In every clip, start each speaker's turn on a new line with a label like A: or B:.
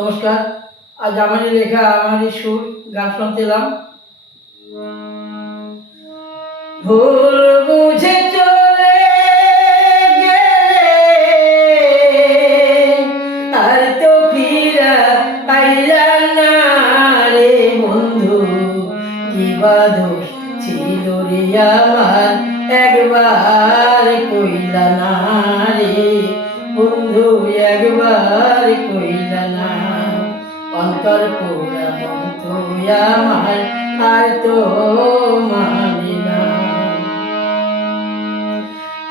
A: নমস্কার। আজ আমারই লেখা, আমারই সুর, গান শুনতে এলাম। ভুল বুঝে চলে আর তো ফিরা না রে বন্ধু। কি বা ছিল রে আমার, একবার কইলা না রে বন্ধু, একবার কইলা না পোড়া বন্ধু আর তো মানে না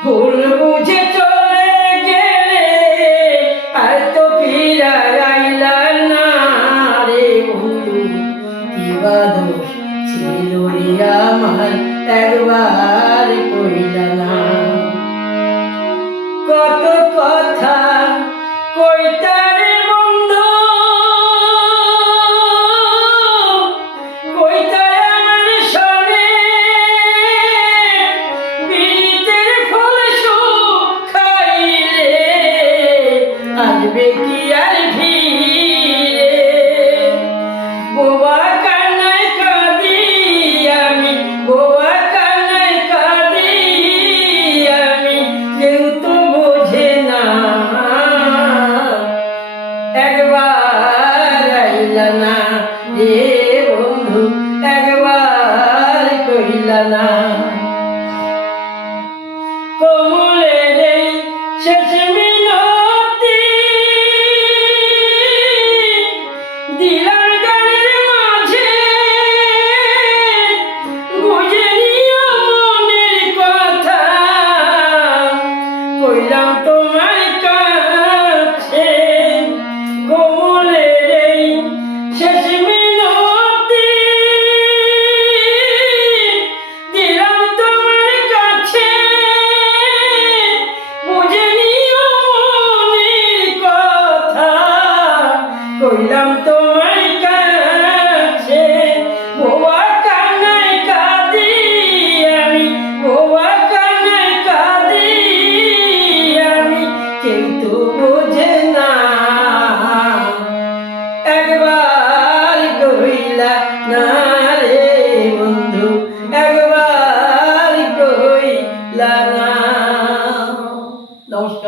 A: ভুল বুঝে চলে গেলে আর তো ফিরা আইলা না রে বন্ধু কিবা দোষ ছিল রে একবার কইলা না কত কথা কইতারে শেষ মিনতি। দিলাম গানের মাঝে বুঝে নিও মনের কথা। কইলাম তোমার